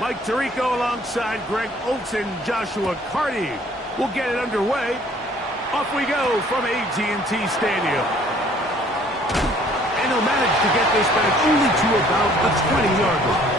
Mike Tirico alongside Greg Olson, Joshua Carty will get it underway. Off we go from AT&T Stadium. And he'll manage to get this back only to about the 20-yard line.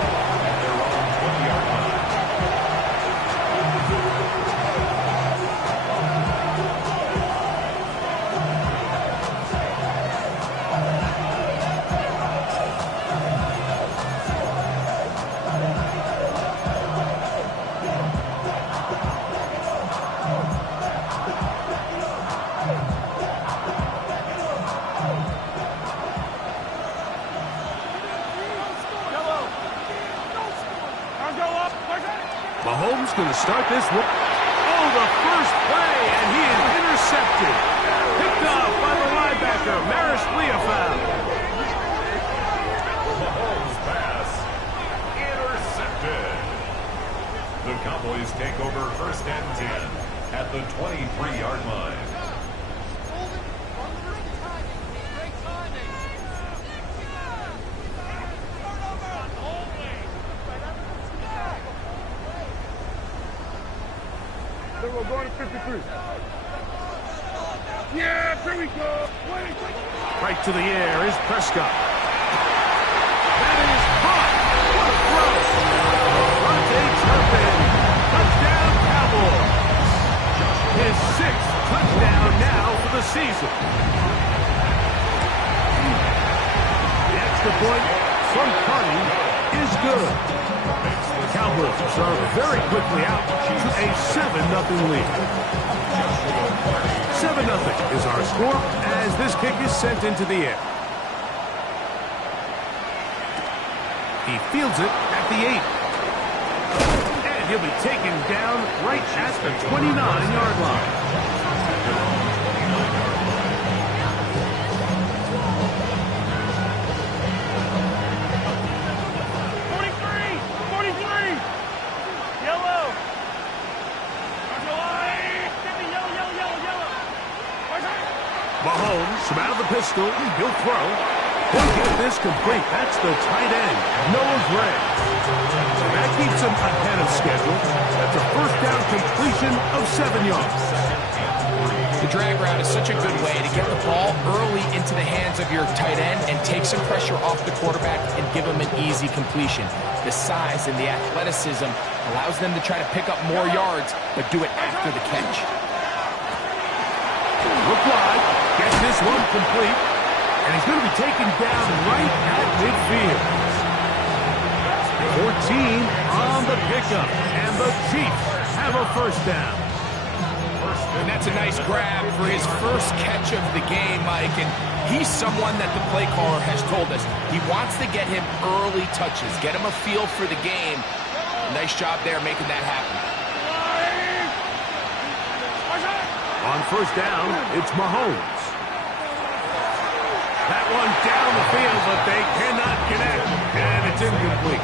Mahomes going to start this one. Oh, the first play, and he is intercepted. Picked off by the linebacker, Maris Leofau. Mahomes pass intercepted. The Cowboys take over first and 10 at the 23-yard line. We're going to 53. Yeah, here we go. Right to the air is Prescott. That is caught. What a throw. Vontae Turpin. Touchdown, Cowboys. His 6th touchdown now for the season. The extra point from Carty is good. Cowboys are very quickly out to a 7-0 lead. 7-0 is our score as this kick is sent into the air. He fields it at the 8. And he'll be taken down right at the 29-yard line. Mahomes from out of the pistol. He'll throw. He'll get this complete. That's the tight end, Noah Gray. That keeps him ahead of schedule. That's a first down completion of 7 yards. The drag route is such a good way to get the ball early into the hands of your tight end and take some pressure off the quarterback and give him an easy completion. The size and the athleticism allows them to try to pick up more yards, but do it after the catch. Look wide. Gets this one complete. And he's going to be taken down right at midfield. 14 on the pickup. And the Chiefs have a first down. And that's a nice grab for his first catch of the game, Mike. And he's someone that the play caller has told us he wants to get him early touches, get him a feel for the game. Nice job there making that happen. On first down, it's Mahomes. That one down the field, but they cannot connect. And it's incomplete.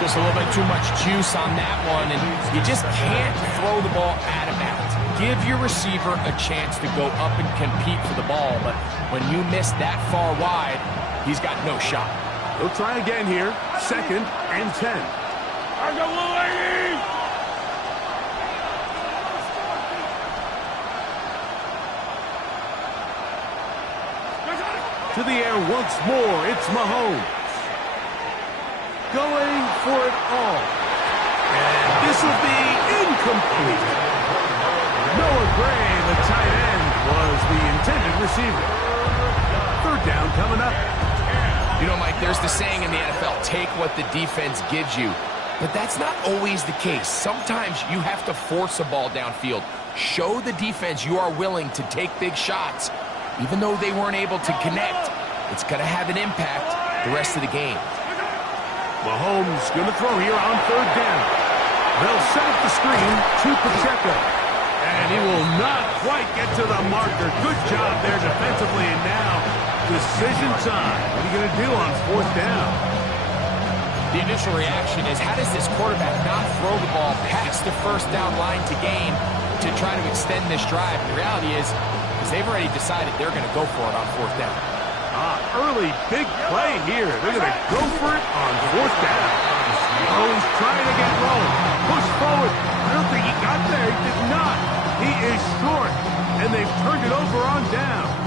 Just a little bit too much juice on that one, and you just can't throw the ball out of bounds. Give your receiver a chance to go up and compete for the ball, but when you miss that far wide, he's got no shot. He'll try again here. 2nd and 10. To the air once more, it's Mahomes. Going for it all. And this will be incomplete. Noah Gray, the tight end, was the intended receiver. 3rd down coming up. You know, Mike, there's the saying in the NFL, take what the defense gives you. But that's not always the case. Sometimes you have to force a ball downfield. Show the defense you are willing to take big shots. Even though they weren't able to connect, it's going to have an impact the rest of the game. Mahomes going to throw here on 3rd down. They'll set up the screen to Pacheco. And he will not quite get to the marker. Good job there defensively. And now, decision time. What are you going to do on 4th down? The initial reaction is, how does this quarterback not throw the ball past the first down line to gain to try to extend this drive? The reality is they've already decided they're going to go for it on 4th down. Early big play here. They're going to go for it on 4th down. Oh, he's trying to get rolling. Push forward. I don't think he got there. He did not. He is short, and they've turned it over on downs.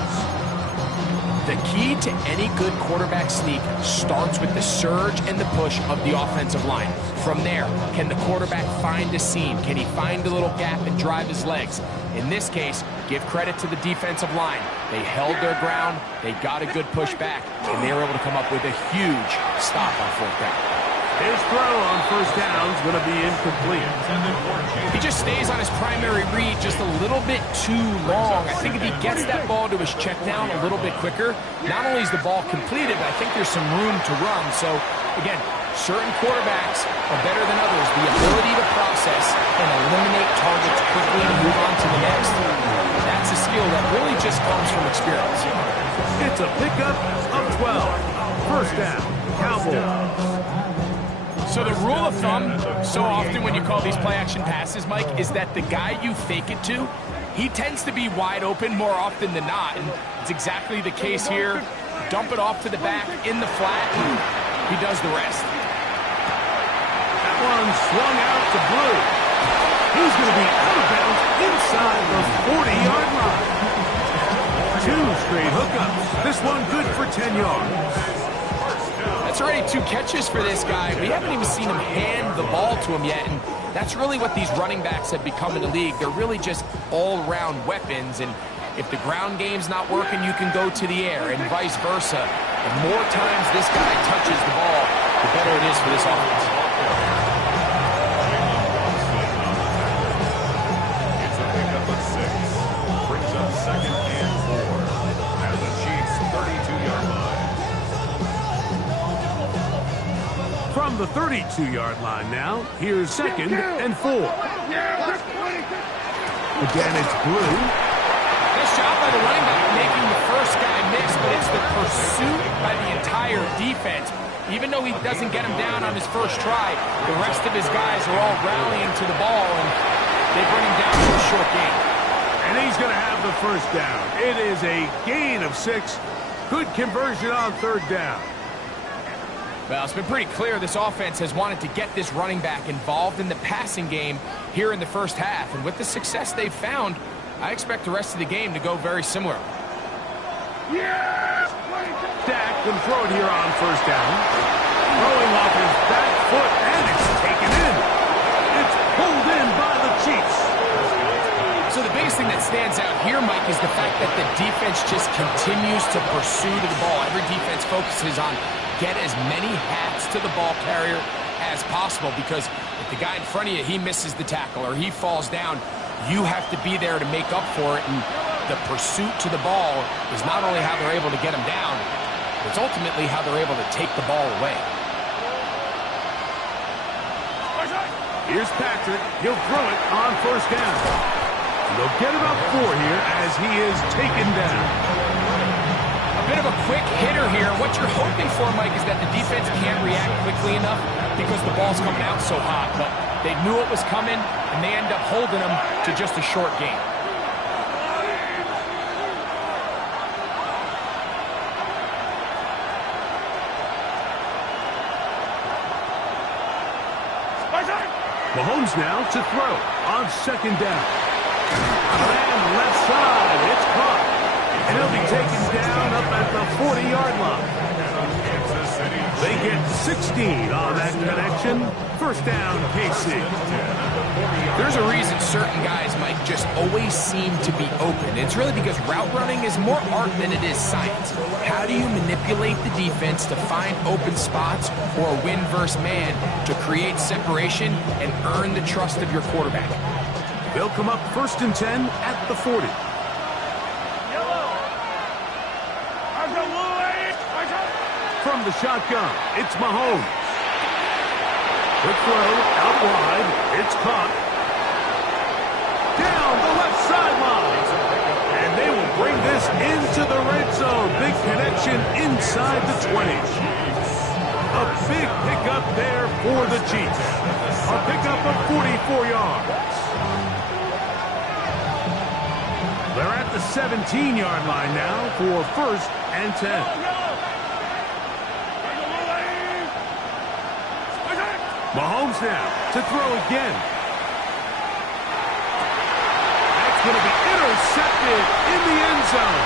The key to any good quarterback sneak starts with the surge and the push of the offensive line. From there, can the quarterback find a seam? Can he find a little gap and drive his legs? In this case, give credit to the defensive line. They held their ground, they got a good push back, and they were able to come up with a huge stop on fourth down. His throw on first down is going to be incomplete. He just stays on his primary read just a little bit too long. I think if he gets that ball to his check down a little bit quicker, not only is the ball completed, but I think there's some room to run. So, again, certain quarterbacks are better than others. The ability to process and eliminate targets quickly and move on to the next, that's a skill that really just comes from experience. It's a pickup of 12. First down, Cowboys. So the rule of thumb, so often when you call these play-action passes, Mike, is that the guy you fake it to, he tends to be wide open more often than not, and it's exactly the case here. Dump it off to the back in the flat, and he does the rest. That one swung out to Blue. He's going to be out of bounds inside the 40-yard line. 2 straight hookups. This one good for 10 yards. That's already 2 catches for this guy. We haven't even seen him hand the ball to him yet, and that's really what these running backs have become in the league. They're really just all-around weapons, and if the ground game's not working, you can go to the air, and vice versa. The more times this guy touches the ball, the better it is for this offense. It's a pickup of 6. Brings up 2nd and 4 at the Chiefs' 32-yard line. From the 32-yard line now, here's 2nd and 4. Again, it's Blue. Nice job by the running back making the first guy miss, but it's the pursuit by the entire defense. Even though he doesn't get him down on his first try, the rest of his guys are all rallying to the ball, and they bring him down to a short gain. And he's going to have the first down. It is a gain of 6. Good conversion on 3rd down. Well, it's been pretty clear this offense has wanted to get this running back involved in the passing game here in the first half. And with the success they've found, I expect the rest of the game to go very similar. Dak can throw it here on first down. Throwing off his back foot, and it's taken in. It's pulled in by the Chiefs. So the biggest thing that stands out here, Mike, is the fact that the defense just continues to pursue to the ball. Every defense focuses on get as many hats to the ball carrier as possible, because if the guy in front of you, he misses the tackle or he falls down, you have to be there to make up for it. And the pursuit to the ball is not only how they're able to get him down, it's ultimately how they're able to take the ball away. Here's Patrick. He'll throw it on first down. They'll get about 4 here as he is taken down. A bit of a quick hitter here. What you're hoping for, Mike, is that the defense can't react quickly enough because the ball's coming out so hot. But they knew it was coming, and they end up holding them to just a short gain. Mahomes now to throw on 2nd down. And left side, it's caught. And he'll be taken down up at the 40-yard line. They get 16 on that connection. First down, KC. There's a reason certain guys might just always seem to be open. It's really because route running is more art than it is science. How do you manipulate the defense to find open spots or win versus man to create separation and earn the trust of your quarterback? They'll come up 1st and 10 at the 40. From the shotgun, it's Mahomes. Quick throw, out wide, it's caught. Down the left sideline. And they will bring this into the red zone. Big connection inside the 20. A big pickup there for the Chiefs. A pickup of 44 yards. They're at the 17-yard line now for 1st and 10. Mahomes now to throw again. That's going to be intercepted in the end zone.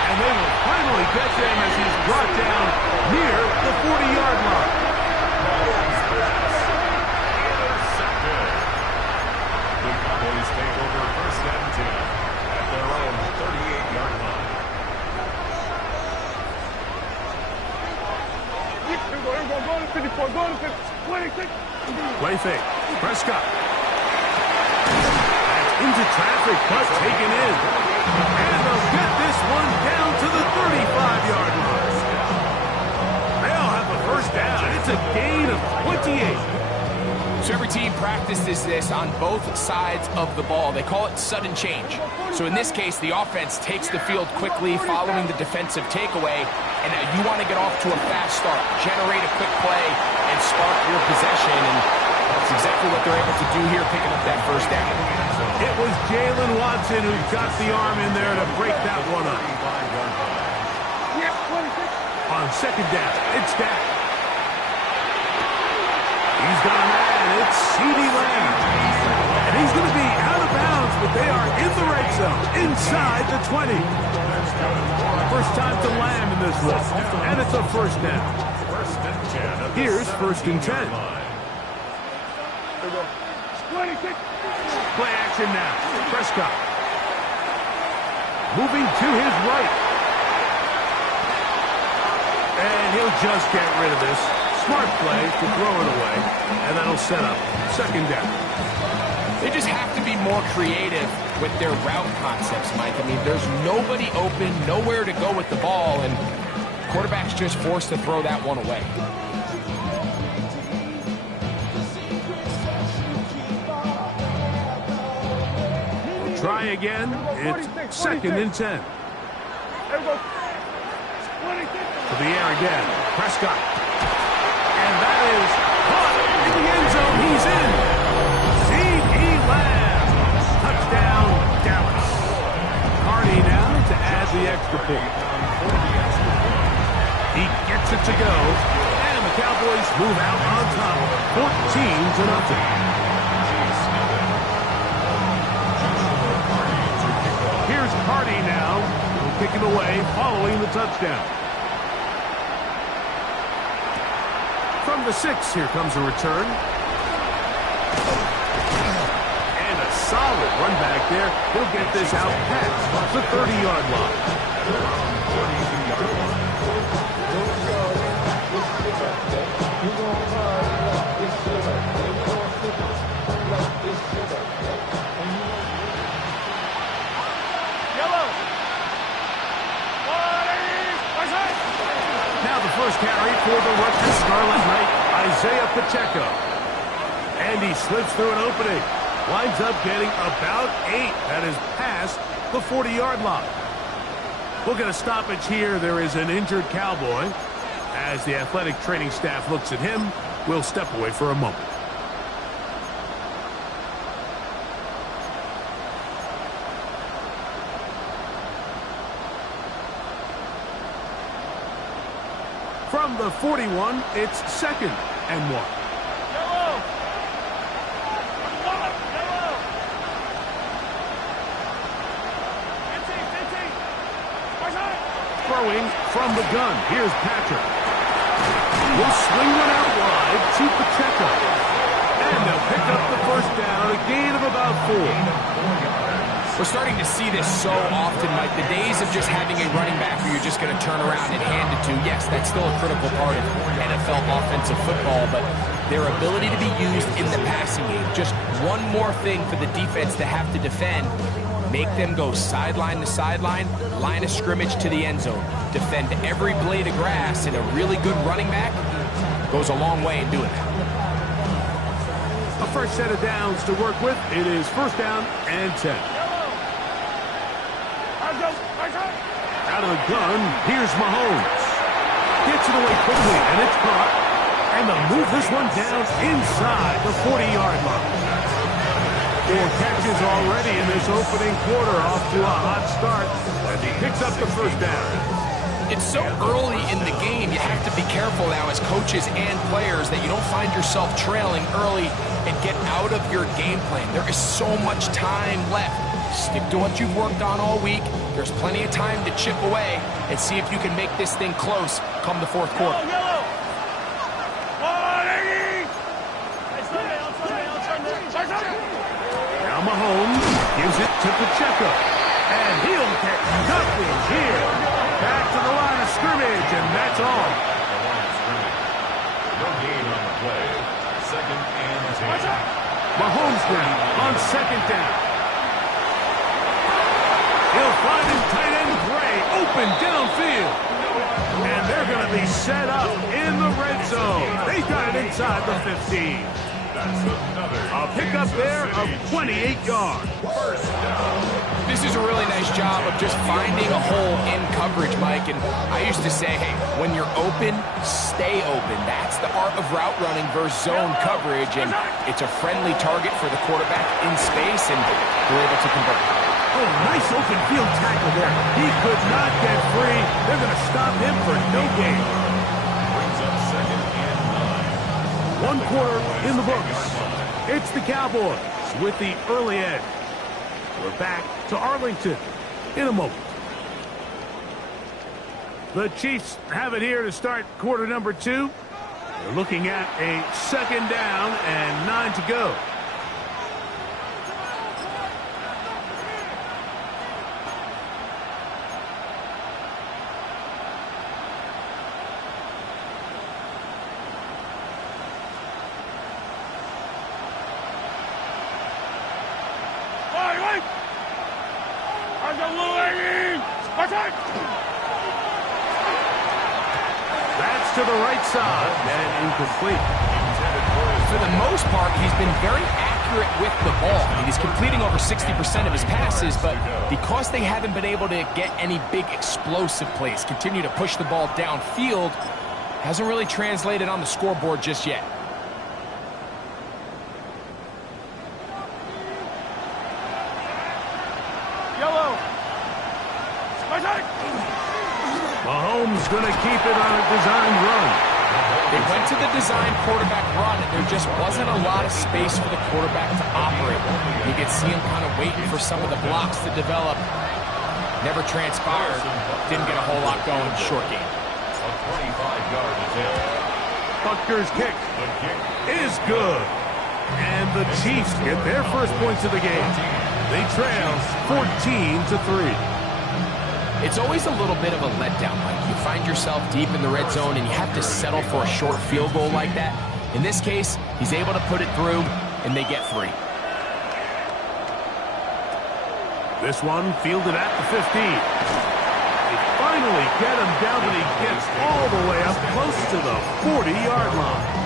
And they will finally get him as he's brought down near the 40-yard line. Intercepted. The Cowboys take over first and 10 at their own 38-yard line. Play fake. Prescott. That's into traffic, but taken in. And they'll get this one down to the 35-yard line. They'll have a first down. It's a gain of 28. So every team practices this on both sides of the ball. They call it sudden change. So in this case, the offense takes the field quickly following the defensive takeaway. And now you want to get off to a fast start, generate a quick play, and spark your possession. And that's exactly what they're able to do here, picking up that first down. It was Jalen Watson who got the arm in there to break that one up. On second down, it's Dak. He's got a man. It's CeeDee Lamb. And he's going to be out of bounds, but they are in the red zone, inside the 20. First time to Lamb in this one, and it's a first down. Here's first and 10. Play action now. Prescott. Moving to his right. And he'll just get rid of this. Smart play to throw it away, and that'll set up second down. They just have to be more creative with their route concepts, Mike. I mean, there's nobody open, nowhere to go with the ball, and quarterback's just forced to throw that one away. Try again. It's second and 10. To the air again. Prescott. And that is caught in the end zone. He's in. CeeDee Lamb. Touchdown, Dallas. Carney now to add the extra point. He gets it to go. And the Cowboys move out on top, 14-0. Here's Carney now. He'll kick it away following the touchdown. From the 6, here comes a return. And a solid run back there. He'll get this out past the 30-yard line. Now the first carry for the Rutgers Scarlet Knight, Isaiah Pacheco. And he slips through an opening. Winds up getting about 8. That is past the 40-yard line. We'll get a stoppage here. There is an injured Cowboy. As the athletic training staff looks at him, we'll step away for a moment. From the 41, it's second and 1. Throwing from the gun. Here's Patrick. Will swing one out wide to Pacheco. And they'll pick up the first down, a gain of about 4. We're starting to see this so often, Mike. The days of just having a running back where you're just going to turn around and hand it to, yes, that's still a critical part of NFL offensive football, but their ability to be used in the passing game, just one more thing for the defense to have to defend, make them go sideline to sideline, line of scrimmage to the end zone, defend every blade of grass, and a really good running back goes a long way in doing that. A fresh set of downs to work with. It is first down and 10. Out of the gun, here's Mahomes. Gets it away quickly, and it's caught. And they'll move this one down inside the 40-yard line. 4 catches already in this opening quarter, off to a hot start as he picks up the first down. It's so early in the game, you have to be careful now as coaches and players that you don't find yourself trailing early and get out of your game plan. There is so much time left. Stick to what you've worked on all week. There's plenty of time to chip away and see if you can make this thing close come the fourth quarter. Now Mahomes gives it to Pacheco. And he'll get nothing here. Back to the line of scrimmage, and that's all. No gain on the play. Second and 10. Mahomes now on second down. He'll find his tight end Gray open downfield. And they're going to be set up in the red zone. They got it inside the 15. A pickup there of 28 yards. This is a really nice job of just finding a hole in coverage, Mike. And I used to say, hey, when you're open, stay open. That's the art of route running versus zone coverage. And it's a friendly target for the quarterback in space, and they're able to convert. Oh, nice open field tackle there. He could not get free. They're going to stop him for no gain. Brings up second and 9. One quarter in the books. It's the Cowboys with the early edge. We're back to Arlington in a moment. The Chiefs have it here to start quarter number 2. They're looking at a second down and 9 to go. That's to the right side and incomplete. For the most part, he's been very accurate with the ball. I mean, he's completing over 60% of his passes, but because they haven't been able to get any big explosive plays, continue to push the ball downfield, hasn't really translated on the scoreboard just yet. Mahomes going to keep it on a designed run. They went to the design quarterback run, and there just wasn't a lot of space for the quarterback to operate. You could see him kind of waiting for some of the blocks to develop. Never transpired. Didn't get a whole lot going. Short game. A 25-yard attempt. Butker's kick is good. And the Chiefs get their first points of the game. They trail 14-3. It's always a little bit of a letdown, Mike. You find yourself deep in the red zone, and you have to settle for a short field goal like that. In this case, he's able to put it through, and they get 3. This one fielded at the 15. They finally get him down, but he gets all the way up close to the 40-yard line.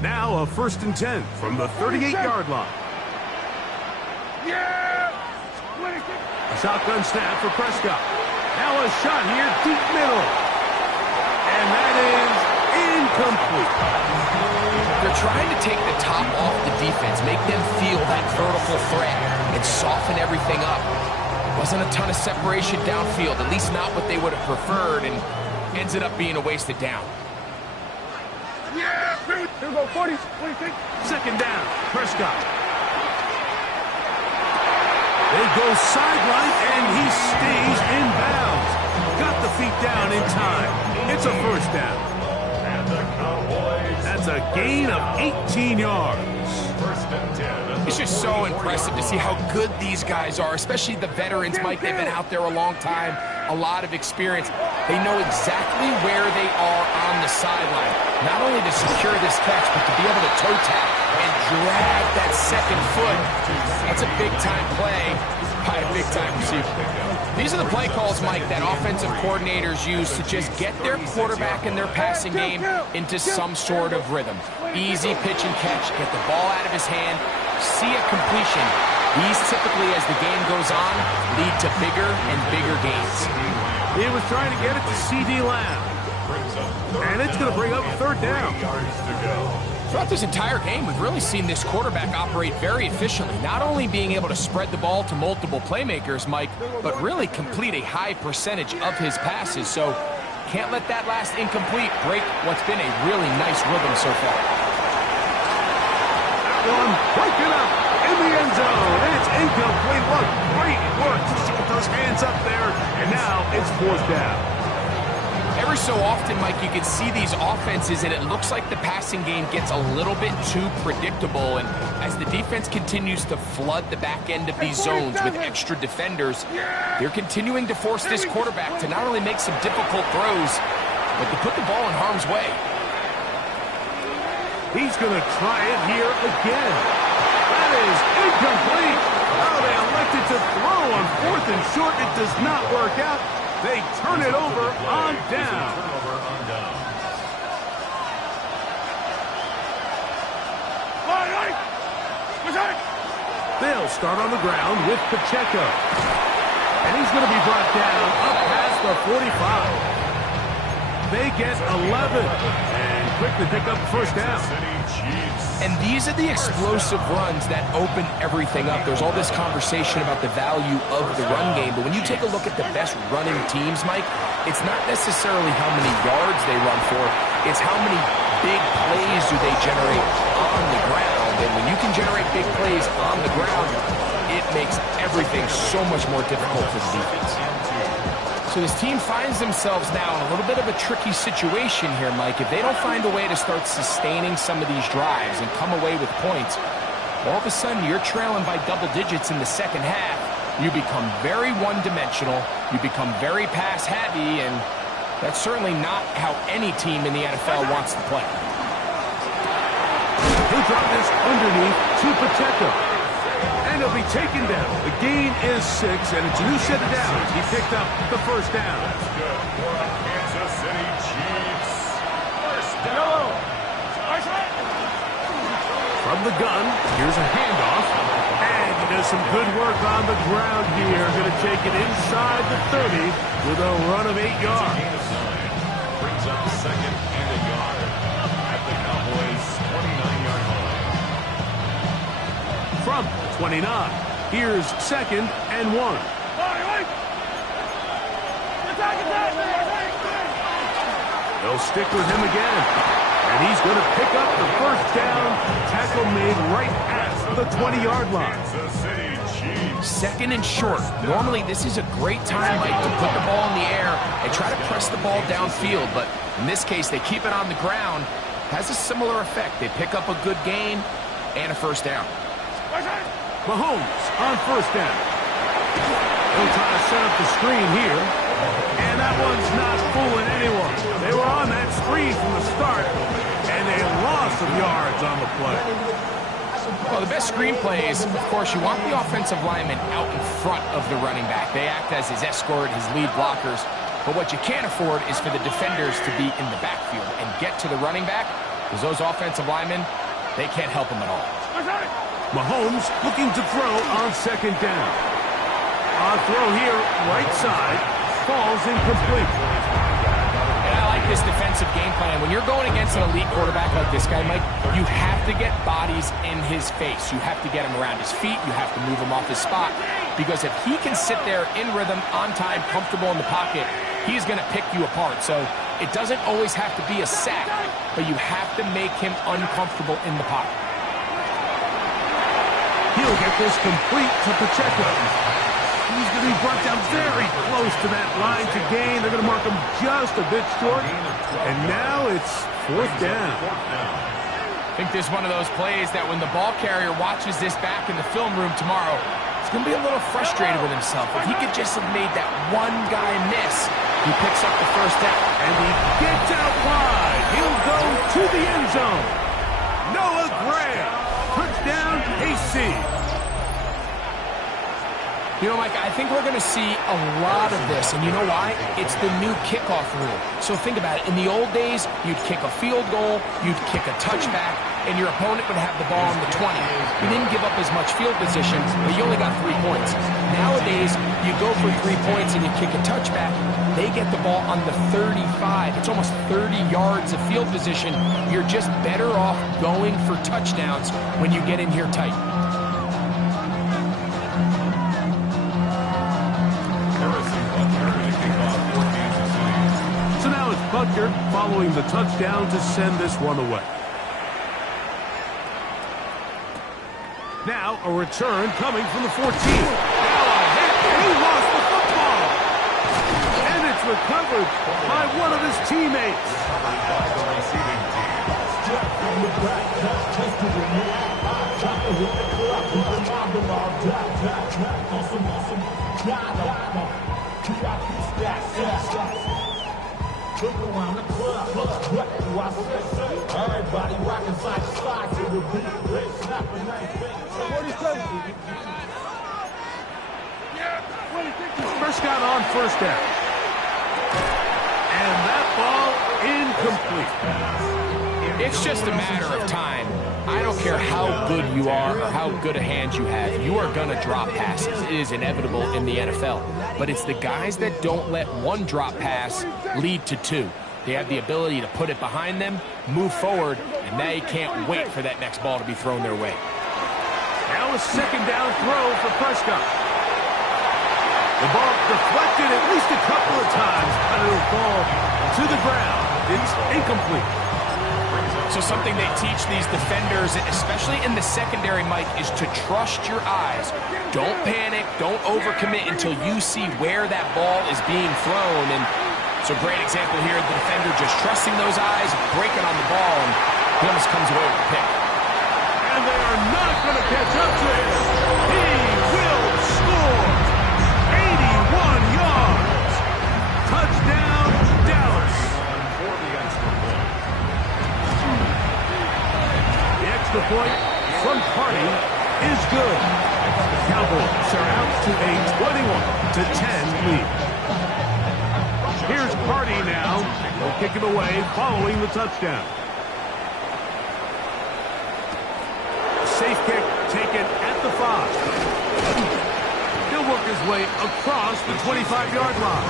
Now a 1st and 10 from the 38-yard line. A shotgun snap for Prescott. Now a shot here, deep middle. And that is incomplete. They're trying to take the top off the defense, make them feel that vertical threat, and soften everything up. Wasn't a ton of separation downfield, at least not what they would have preferred, and ended up being a wasted down. Here we go, 40. What do you think? Second down, Prescott. They go sideline, and he stays in bounds. Got the feet down in time. It's a first down. And the Cowboys. That's a gain of 18 yards. 1st and 10. It's just so impressive to see how good these guys are, especially the veterans, Mike. They've been out there a long time, a lot of experience. They know exactly where they are on the sideline, not only to secure this catch, but to be able to toe tap and drag that second foot. That's a big-time play by a big-time receiver. These are the play calls, Mike, that offensive coordinators use to just get their quarterback and their passing game into some sort of rhythm. Easy pitch and catch, get the ball out of his hand, see a completion. These typically, as the game goes on, lead to bigger and bigger gains. He was trying to get it to C.D. Lamb. And it's going to bring up third down. Throughout this entire game, we've really seen this quarterback operate very efficiently, not only being able to spread the ball to multiple playmakers, Mike, but really complete a high percentage of his passes. So can't let that last incomplete break what's been a really nice rhythm so far. That one broken up in the end zone. It's incomplete. What great work to get those hands up there. And now it's fourth down. Every so often, Mike, you can see these offenses, and it looks like the passing game gets a little bit too predictable. And as the defense continues to flood the back end of these zones with extra defenders, they're continuing to force this quarterback to not only make some difficult throws, but to put the ball in harm's way. He's going to try it here again. That is incomplete. Oh, they elected to throw on fourth and short. It does not work out. They turn it over on down. They'll start on the ground with Pacheco. And he's going to be brought down up past the 45. They get 11 and quickly pick up first down. And these are the explosive runs that open everything up. There's all this conversation about the value of the run game, but when you take a look at the best running teams, Mike, it's not necessarily how many yards they run for, it's how many big plays do they generate on the ground. And when you can generate big plays on the ground, it makes everything so much more difficult for the defense. So this team finds themselves now in a little bit of a tricky situation here, Mike. If they don't find a way to start sustaining some of these drives and come away with points, all of a sudden you're trailing by double digits in the second half. You become very one-dimensional. You become very pass-heavy, and that's certainly not how any team in the NFL wants to play. He'll drop this underneath to Pacheco. And he'll be taken down. The gain is 6, and it's a new set of downs. He picked up the first down. That's good for the Kansas City Chiefs. First down. From the gun, here's a handoff. And he does some good work on the ground here. Going to take it inside the 30 with a run of 8 yards. Brings up second and a yard at the Cowboys' 29-yard line. From 29, here's second and 1. They'll stick with him again. And he's going to pick up the first down. Tackle made right at the 20-yard line. Kansas City Chiefs. Second and short. Normally, this is a great time, Mike, to put the ball in the air and try to press the ball downfield. But in this case, they keep it on the ground. Has a similar effect. They pick up a good gain and a first down. Mahomes on first down. He'll try to set up the screen here. And that one's not fooling anyone. They were on that screen from the start, and a loss of yards on the play. Well, the best screen plays, of course, you want the offensive lineman out in front of the running back. They act as his escort, his lead blockers. But what you can't afford is for the defenders to be in the backfield and get to the running back, because those offensive linemen, they can't help him at all. Mahomes looking to throw on second down. On throw here, right side, falls incomplete. And I like this defensive game plan. When you're going against an elite quarterback like this guy, Mike, you have to get bodies in his face. You have to get him around his feet. You have to move him off his spot. Because if he can sit there in rhythm, on time, comfortable in the pocket, he's going to pick you apart. So it doesn't always have to be a sack, but you have to make him uncomfortable in the pocket. He'll get this complete to Pacheco. He's going to be brought down very close to that line to gain. They're going to mark him just a bit short. And now it's fourth down. I think this is one of those plays that when the ball carrier watches this back in the film room tomorrow, he's going to be a little frustrated with himself. If he could just have made that one guy miss, he picks up the first down. And he gets out wide. He'll go to the end zone. Noah Gray. Touchdown, KC. You know, Mike, I think we're going to see a lot of this, and you know why? It's the new kickoff rule. So think about it. In the old days, you'd kick a field goal, you'd kick a touchback, and your opponent would have the ball on the 20. You didn't give up as much field position, but you only got 3 points. Nowadays, you go for 3 points and you kick a touchback, they get the ball on the 35. It's almost 30 yards of field position. You're just better off going for touchdowns when you get in here tight. So now it's Butker following the touchdown to send this one away. Now a return coming from the 14. Now a hit, and he lost the football. And it's recovered by one of his teammates. Look around the club, what do I say? Everybody rocking side to side to the beat, snapping that Prescott on first down. And that ball incomplete. It's just a matter of time. I don't care how good you are or how good a hand you have. You are going to drop passes. It is inevitable in the NFL. But it's the guys that don't let one drop pass lead to 2. They have the ability to put it behind them, move forward, and they can't wait for that next ball to be thrown their way. Now a second down throw for Prescott. The ball deflected at least a couple of times, but it'll fall to the ground. It's incomplete. So something they teach these defenders, especially in the secondary, Mike, is to trust your eyes. Don't panic. Don't overcommit until you see where that ball is being thrown. And it's a great example here. The defender just trusting those eyes, breaking on the ball, and he almost comes away with the pick. And they are not going to catch up to him. He will score. 81 yards. Touchdown, Dallas. The point from Party is good. The Cowboys are out to a 21-10 lead. Here's Party now. Will kick it away following the touchdown. Safe kick taken at the 5. He'll work his way across the 25-yard line.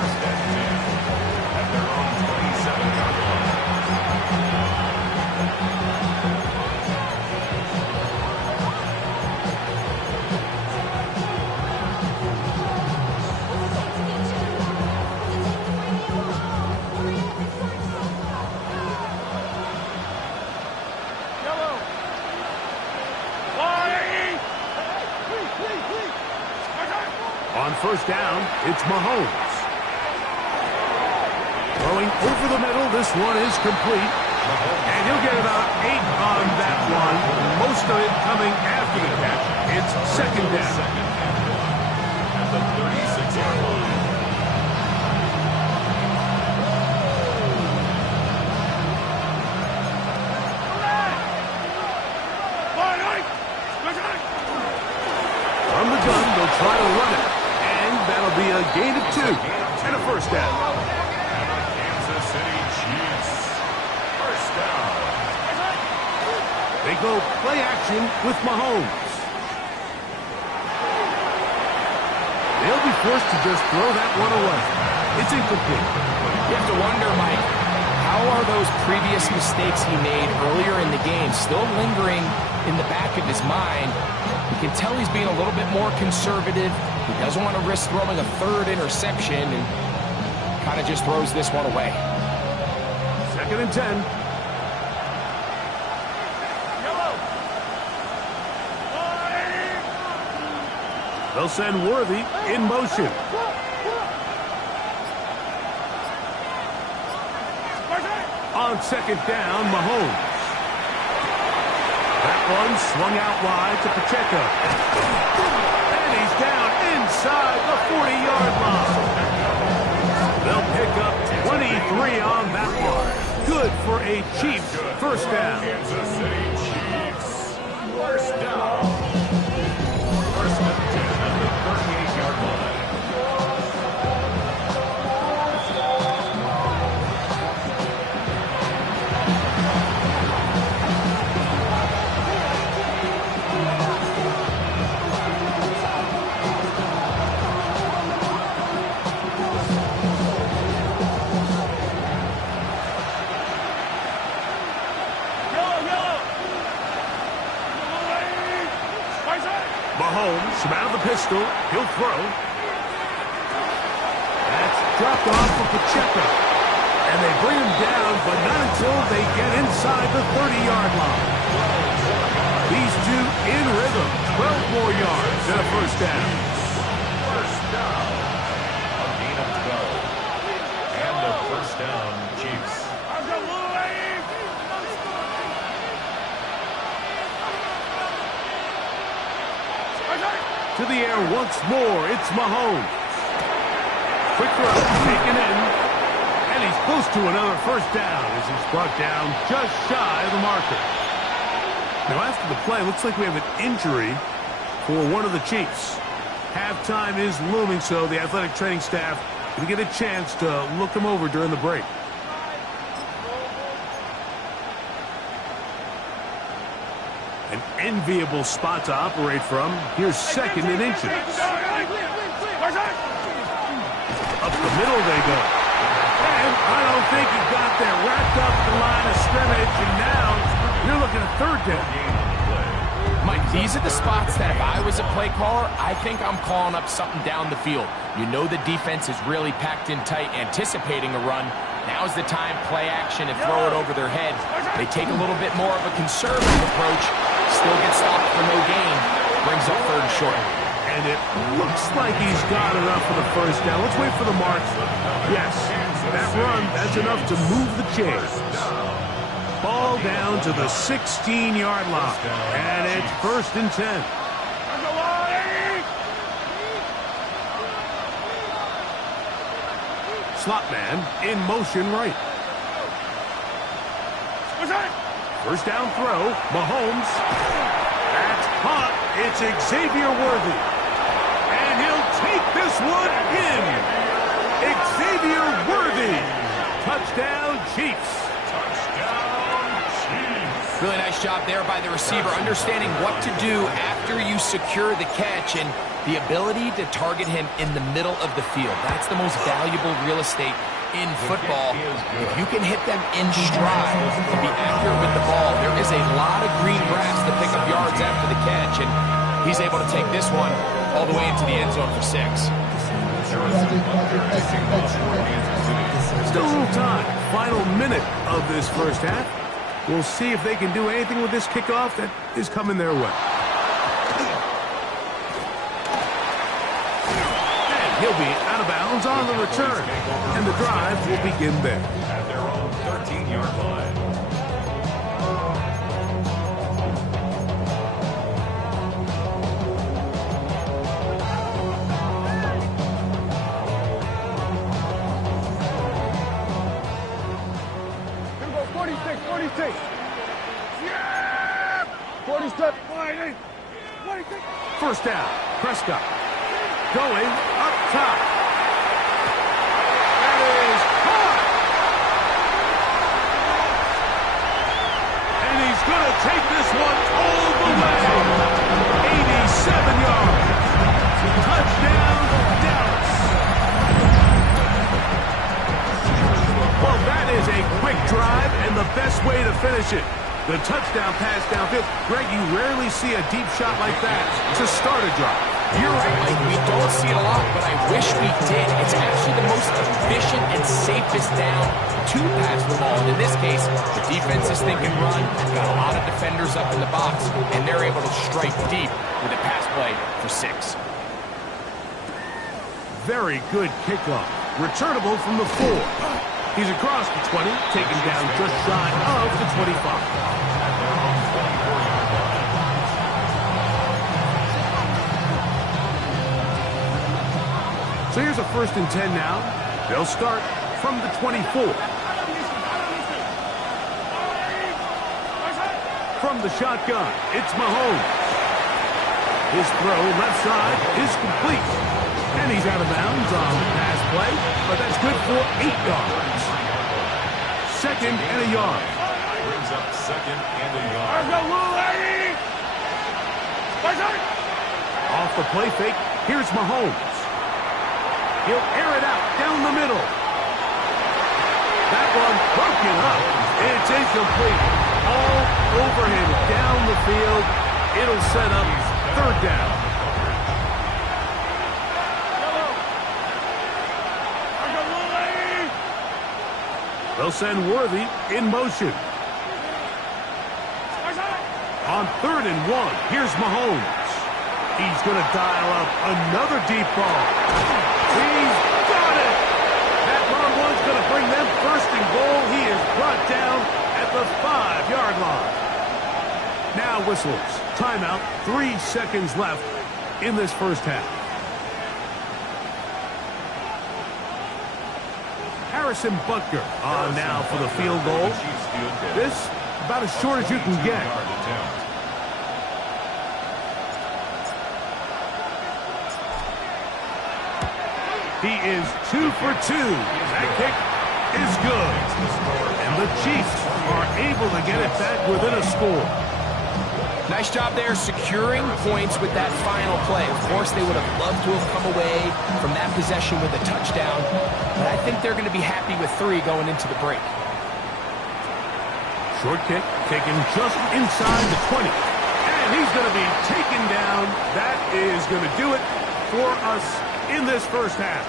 On first down, it's Mahomes. Throwing over the middle, this one is complete. And he'll get about 8 on that one. Most of it coming after the catch. It's second down. At the 36-yard line. From the gun, they'll try to run it. And that'll be a gain of 2 and a first down. Kansas City Chiefs. First down. They go play action with Mahomes. They'll be forced to just throw that one away. It's incomplete. You have to wonder, Mike, how are those previous mistakes he made earlier in the game still lingering in the back of his mind? You can tell he's being a little bit more conservative. He doesn't want to risk throwing a 3rd interception and kind of just throws this one away. Second and 10. They'll send Worthy in motion. On second down, Mahomes. That one swung out wide to Pacheco. And he's down inside the 40-yard line. They'll pick up 23 on that one. Good for a Chiefs first down. Kansas City Chiefs. First down. First and 10 at the 38-yard line. pistol. He'll throw. That's dropped off for Pacheco. And they bring him down, but not until they get inside the 30-yard line. These two in rhythm. 12 more yards and a first down. First down. A gain of 12. And a first down, Chiefs. To the air once more, it's Mahomes. Quick throw, taken in. And he's close to another first down as he's brought down just shy of the marker. Now after the play, looks like we have an injury for one of the Chiefs. Halftime is looming, so the athletic training staff will get a chance to look him over during the break. An enviable spot to operate from. Here's second and inches. Up the middle they go. And I don't think he got there. Wrapped up the line of scrimmage, and now you're looking at third down. Mike, these are the spots that if I was a play caller, I think I'm calling up something down the field. You know the defense is really packed in tight, anticipating a run. Now's the time, play action and throw it over their head. They take a little bit more of a conservative approach. Still gets stopped for no gain. Brings up third and short. And it looks like he's got enough for the first down. Let's wait for the mark. Yes, that run, that's enough to move the chains. Ball down to the 16-yard line. And it's first and 10. Slot man in motion right. First down throw. Mahomes. That's caught. It's Xavier Worthy. And he'll take this one in. Xavier Worthy. Touchdown, Chiefs. Really nice job there by the receiver, understanding what to do after you secure the catch and the ability to target him in the middle of the field. That's the most valuable real estate in football. If you can hit them in stride and be accurate with the ball, there is a lot of green grass to pick up yards after the catch, and he's able to take this one all the way into the end zone for 6. Still a little time. Final minute of this first half. We'll see if they can do anything with this kickoff that is coming their way. And he'll be out of bounds on the return. And the drive will begin there. At their own 13-yard line. First down, Prescott going up top. That is caught. And he's going to take this one all the way. 87 yards. Touchdown, Dallas. Well, that is a quick drive and the best way to finish it. The touchdown pass downfield. Greg, you rarely see a deep shot like that to start a drive. You're right, Mike. We don't see it a lot, but I wish we did. It's actually the most efficient and safest down to pass the ball. And in this case, the defense is thinking run, got a lot of defenders up in the box, and they're able to strike deep with a pass play for 6. Very good kickoff. Returnable from the 4. He's across the 20, taken down just shy of the 25. So here's a first and 10 now. They'll start from the 24. From the shotgun, it's Mahomes. His throw left side is complete. And he's out of bounds on the pass play, but that's good for 8 yards. Second and a yard. Brings up second and a yard. Off the play fake, here's Mahomes. He'll air it out down the middle. That one broken up. It's incomplete. All over him down the field. It'll set up third down. They'll send Worthy in motion. On 3rd and 1, here's Mahomes. He's going to dial up another deep ball. He's got it! That long one's going to bring them 1st and goal. He is brought down at the 5-yard line. Now whistles. Timeout. 3 seconds left in this first half. Harrison Butker on now for the field goal. This about as short as you can get. He is 2 for 2. That kick is good. And the Chiefs are able to get it back within a score. Nice job there securing points with that final play. Of course, they would have loved to have come away from that possession with a touchdown, but I think they're going to be happy with 3 going into the break. Short kick taken just inside the 20. And he's going to be taken down. That is going to do it for us in this first half.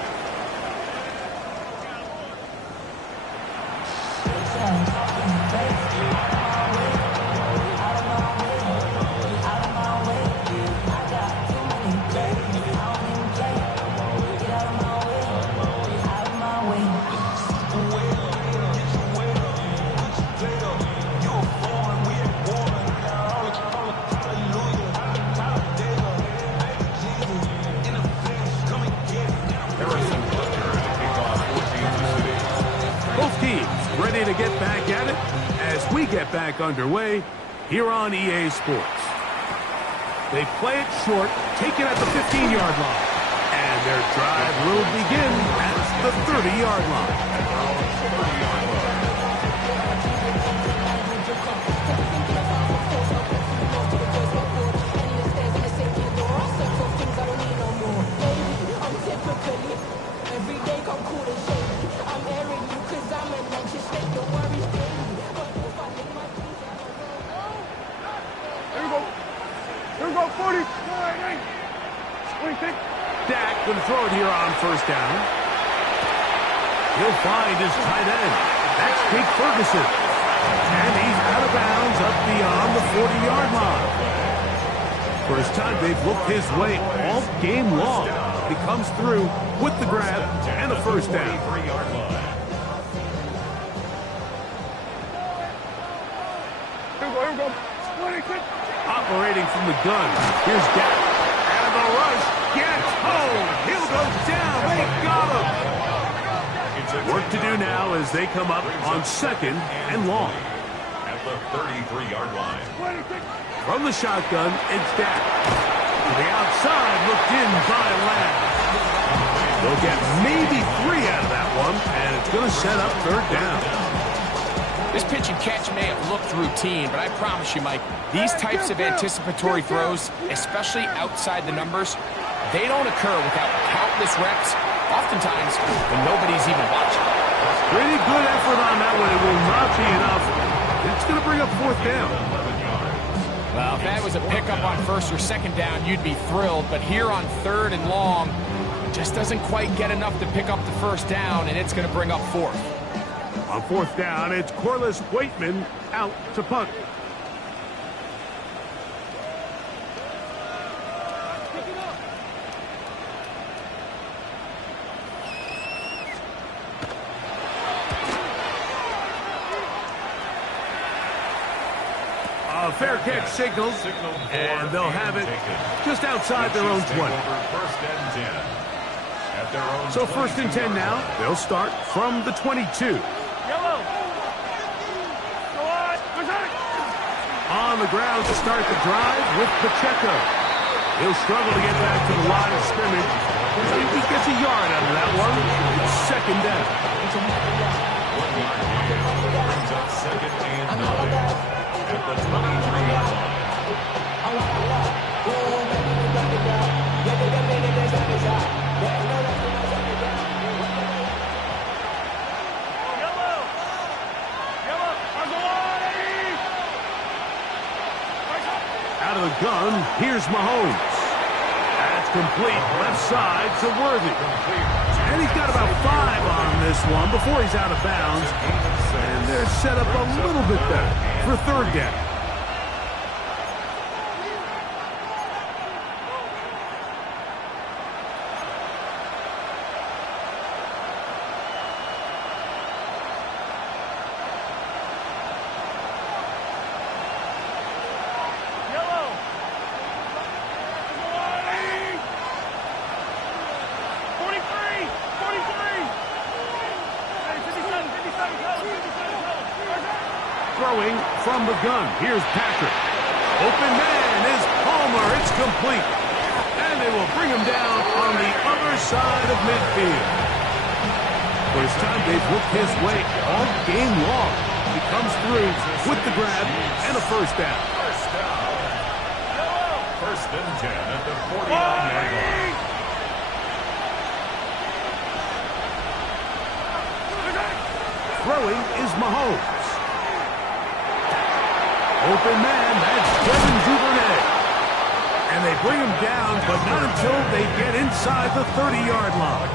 Ready to get back at it as we get back underway here on EA Sports. They play it short, take it at the 15-yard line, and their drive will begin at the 30-yard line. Dak going to throw it here on 1st down. He'll find his tight end. That's Jake Ferguson. And he's out of bounds up beyond the 40-yard line. First time they've looked his way all game long. He comes through with the grab and a 1st down. Operating from the gun. Here's Dak. And the rush gets home. He'll go down. They got him. Work to do now as they come up on 2nd and long. At the 33-yard line. From the shotgun, it's Dak. To the outside, looked in by Lamb. They'll get maybe 3 out of that one, and it's going to set up 3rd down. This pitch and catch may have looked routine, but I promise you, Mike, these types of anticipatory throws, especially outside the numbers, they don't occur without countless reps, oftentimes when nobody's even watching. Pretty good effort on that one. It will not be enough. It's going to bring up 4th down. Well, if that was a pickup on 1st or 2nd down, you'd be thrilled. But here on 3rd and long, just doesn't quite get enough to pick up the 1st down, and it's going to bring up 4th. On 4th down, it's Corliss Waitman out to punt. A fair catch signaled, and they'll have it just outside their own 20. So 1st and 10 now. They'll start from the 22. On the ground to start the drive with Pacheco. He'll struggle to get back to the line of scrimmage. He gets a yard out of that one. It's 2nd down. 2nd and 9 at the 23-yard line. Out of the gun, here's Mahomes. That's complete left side to Worthy. And he's got about 5 on this one before he's out of bounds. And they're set up a little bit better for third down. Throwing from the gun. Here's Patrick. Open man is Palmer. It's complete. And they will bring him down on the other side of midfield. First time they've looked his way all game long. He comes through with the grab and a first down. First down. First and 10 at the 49-yard line. Throwing is Mahomes. Open man, that's Devin Duvernay. And they bring him down, but not until they get inside the 30-yard line.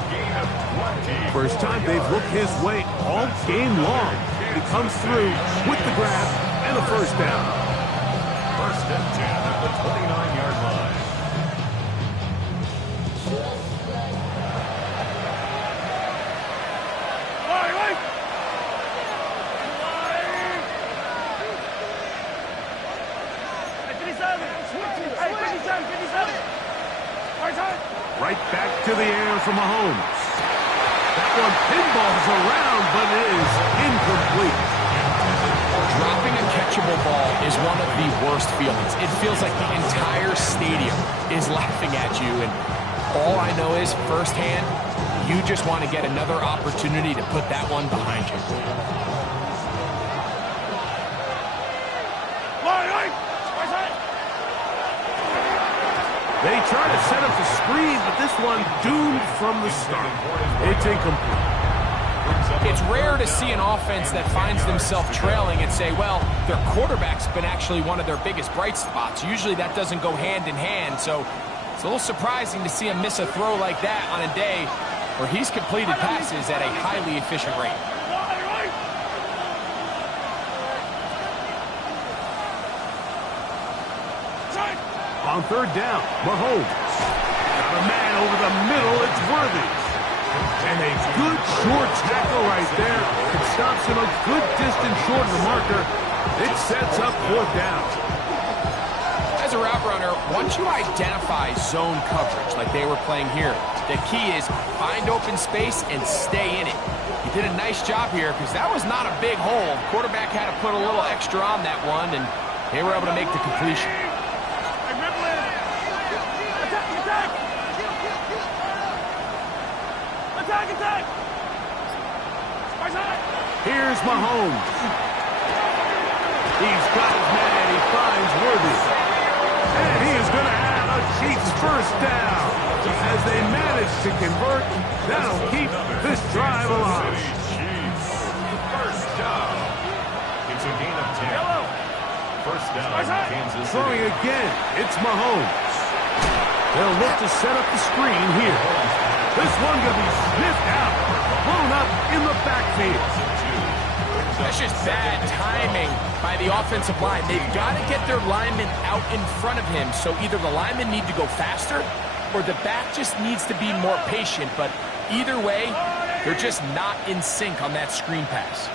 First time they've looked his way all game long. He comes through with the grab and a first down. First and 10 at the 29-yard line. Right back to the air for Mahomes. That one pinballs around, but it is incomplete. Dropping a catchable ball is one of the worst feelings. It feels like the entire stadium is laughing at you, and all I know is firsthand, you just want to get another opportunity to put that one behind you. They try to set up the screen, but this one doomed from the start. It's incomplete. It's rare to see an offense that finds themselves trailing and say, well, their quarterback's been actually one of their biggest bright spots. Usually that doesn't go hand in hand, so it's a little surprising to see him miss a throw like that on a day where he's completed passes at a highly efficient rate. On third down, Mahomes. Got a man over the middle, it's Worthy. And a good short tackle right there. It stops him a good distance short of the marker. It sets up fourth down. As a route runner, once you identify zone coverage like they were playing here, the key is find open space and stay in it. He did a nice job here because that was not a big hole. Quarterback had to put a little extra on that one, and they were able to make the completion. Here's Mahomes. He's got his man. He finds Worthy. And he is going to have a Chiefs first down. As they manage to convert, that'll keep this drive alive. First down. It's a gain of 10. First down, Kansas City. Throwing again, it's Mahomes. They'll look to set up the screen here. This one going to be sniffed out, blown up in the backfield. That's just bad timing by the offensive line. They've got to get their linemen out in front of him, so either the linemen need to go faster or the back just needs to be more patient. But either way, they're just not in sync on that screen pass.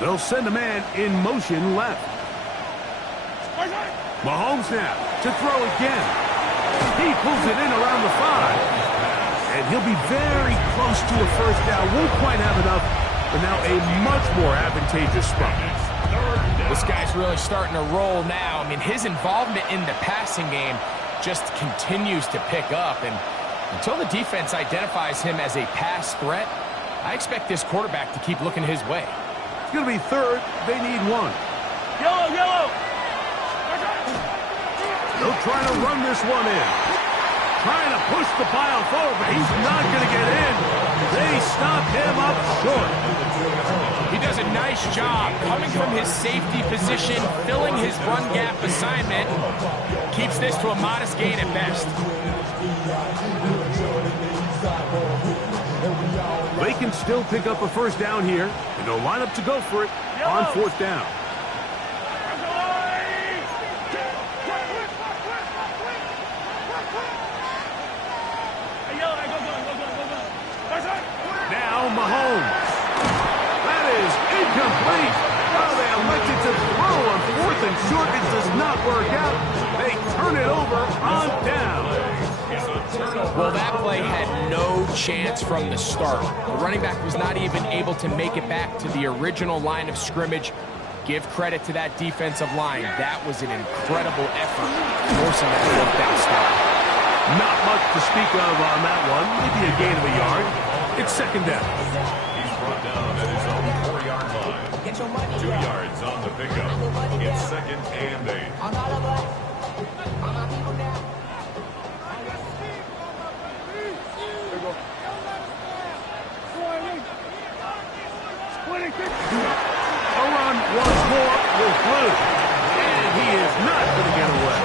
They'll send a man in motion left. Mahomes now to throw again. He pulls it in around the 5. And he'll be very close to a first down. Won't quite have enough, but now a much more advantageous spot. This guy's really starting to roll now. I mean, his involvement in the passing game just continues to pick up. And until the defense identifies him as a pass threat, I expect this quarterback to keep looking his way. It's going to be third. They need one. Yellow, yellow. They'll try to run this one in. trying to push the pile forward, but he's not going to get in. They stop him up short. He does a nice job coming from his safety position, filling his run gap assignment. Keeps this to a modest gain at best. They can still pick up a first down here, and they'll line up to go for it on fourth down. Now Mahomes. That is incomplete. Well, they elected to throw on fourth and short. It does not work out. They turn it over on down. Well, that play had no chance from the start. The running back was not even able to make it back to the original line of scrimmage. Give credit to that defensive line. That was an incredible effort, forcing that fourth down stop. Not much to speak of on that one. Maybe a gain of a yard. It's second down. He's brought down at his own 4-yard line. 2 yards on the pickup. It's second and 8. A run once more with Blue. And he is not going to get away.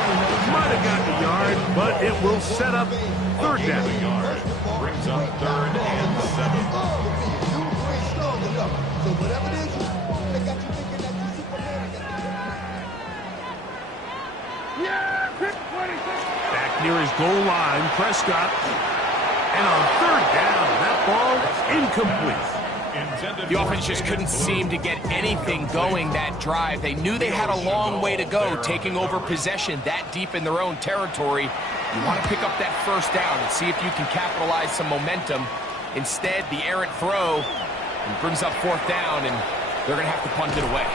Might have gotten a yard, but it will set up third down. The yard brings up 3rd and 7. Back near his goal line, Prescott. And on third down, that ball incomplete. The offense just couldn't seem to get anything going that drive. They knew they had a long way to go, taking over possession that deep in their own territory. You want to pick up that first down and see if you can capitalize some momentum. Instead, the errant throw brings up fourth down, and they're going to have to punt it away.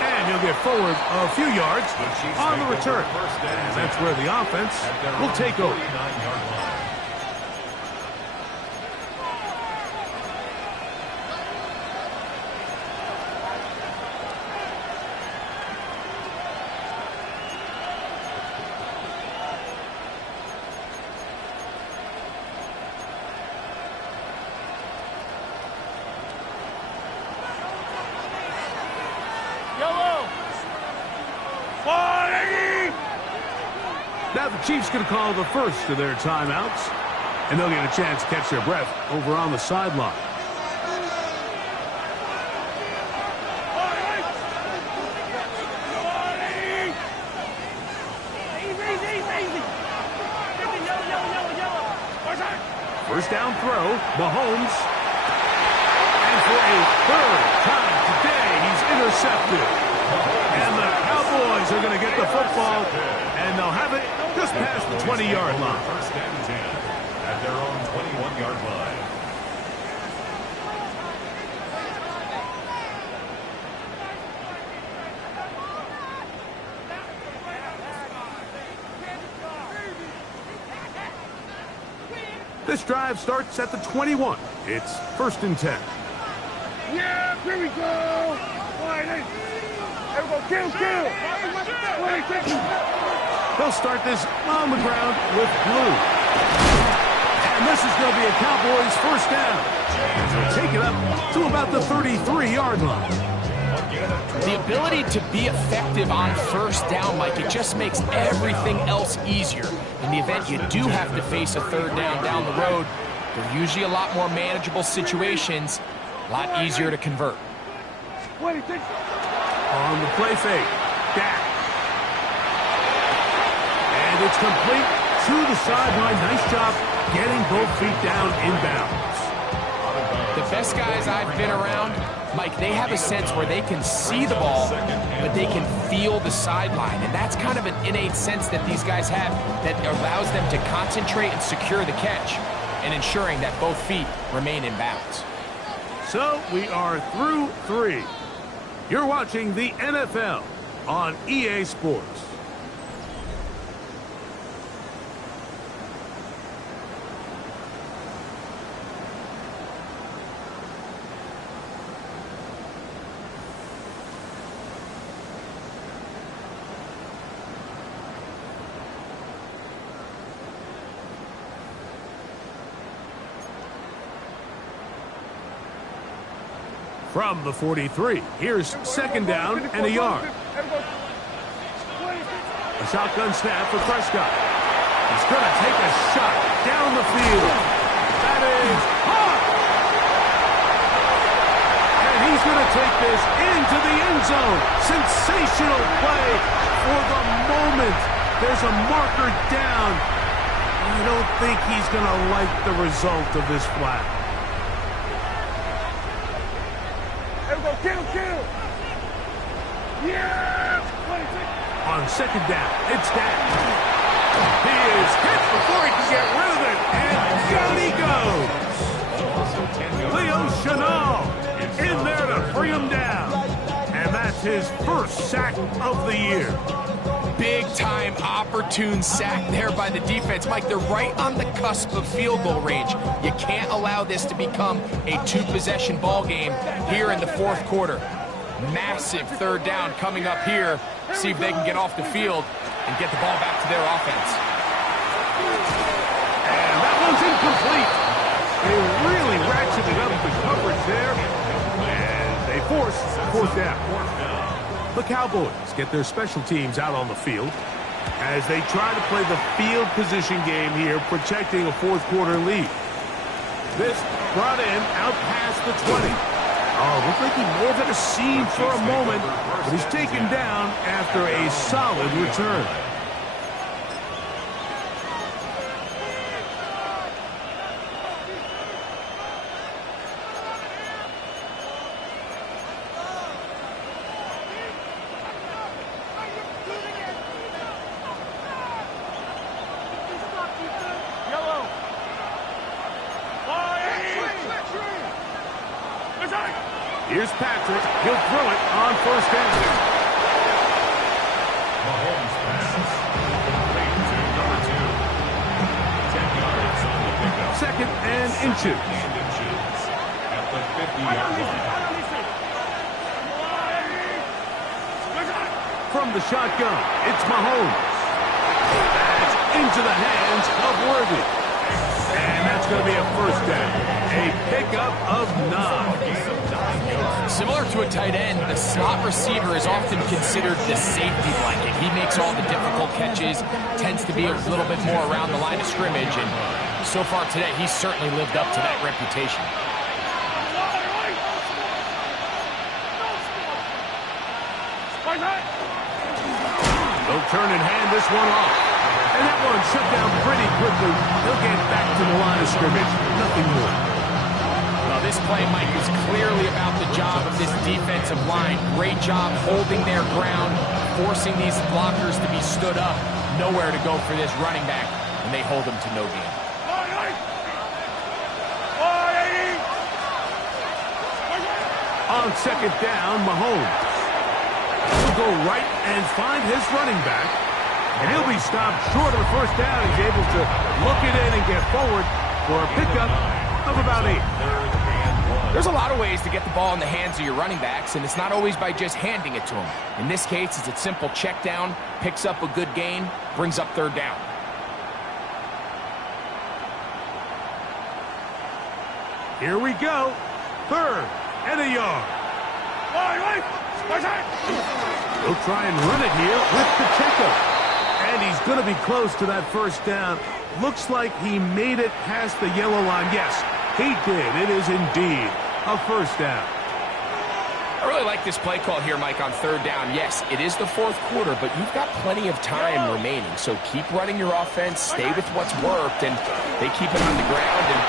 And he'll get forward a few yards on the return. And that's where the offense will take over. Now the Chiefs going to call the first of their timeouts, and they'll get a chance to catch their breath over on the sideline. First down throw, Mahomes. And for a third time today, he's intercepted. And the Cowboys are going to get the football, and they'll have it just past the 20-yard line. First and 10 at their own 21-yard line. This drive starts at the 21. It's first and 10. Yeah, here we go. There we go. Kill. They'll start this on the ground with Blue. And this is going to be a Cowboys first down. They'll take it up to about the 33-yard line. The ability to be effective on first down, Mike, it just makes everything else easier. In the event you do have to face a third down the road, they're usually a lot more manageable situations, a lot easier to convert. On the play fake, Dak. And it's complete to the sideline. Nice job getting both feet down inbounds. The best guys I've been around, Mike, they have a sense where they can see the ball, but they can feel the sideline. And that's kind of an innate sense that these guys have that allows them to concentrate and secure the catch and ensuring that both feet remain in bounds. So we are through 3. You're watching the NFL on EA Sports. From the 43, here's second down and a yard. A shotgun snap for Prescott. He's going to take a shot down the field. That is hot. And he's going to take this into the end zone. Sensational play for the moment. There's a marker down. I don't think he's going to like the result of this flag. Kill. Yeah! On second down, it's down. He is hit before he can get rid of it, and down he goes. Leo Chenal in there to bring him down. And that's his first sack of the year. Big-time, opportune sack there by the defense. Mike, they're right on the cusp of field goal range. You can't allow this to become a two-possession ball game here in the fourth quarter. Massive third down coming up here. See if they can get off the field and get the ball back to their offense. And that one's incomplete. They really ratcheted up the coverage there. And they forced fourth down. The Cowboys get their special teams out on the field as they try to play the field position game here, protecting a fourth quarter lead. This brought in out past the 20. Oh, looked like he may have had a seam for a moment, but he's taken down after a solid return. Here's Patrick. He'll throw it on first down. Mahomes passes. Complete to number 2. 10 yards on the pickup. Second and inches. At the 50-yard line. From the shotgun, it's Mahomes. That's into the hands of Worthy. And that's going to be a first down. A pickup of 9. Similar to a tight end, the slot receiver is often considered the safety blanket. He makes all the difficult catches, tends to be a little bit more around the line of scrimmage, and so far today, he's certainly lived up to that reputation. They'll turn and hand this one off. And that one shut down pretty quickly. He'll get back to the line of scrimmage. Nothing more. Well, this play, Mike, is clearly about the job of this defensive line. Great job holding their ground, forcing these blockers to be stood up. Nowhere to go for this running back, and they hold him to no gain. On second down, Mahomes. He'll go right and find his running back, and he'll be stopped short of the first down. He's able to look it in and get forward for a pickup of about 8. There's a lot of ways to get the ball in the hands of your running backs, and it's not always by just handing it to them. In this case, it's a simple check down, picks up a good gain, brings up third down. Here we go. Third and a yard. He'll try and run it here with Pacheco. And he's going to be close to that first down. Looks like he made it past the yellow line. Yes, he did. It is indeed a first down. I really like this play call here, Mike, on third down. Yes, it is the fourth quarter, but you've got plenty of time remaining. So keep running your offense, stay with what's worked, and they keep it on the ground and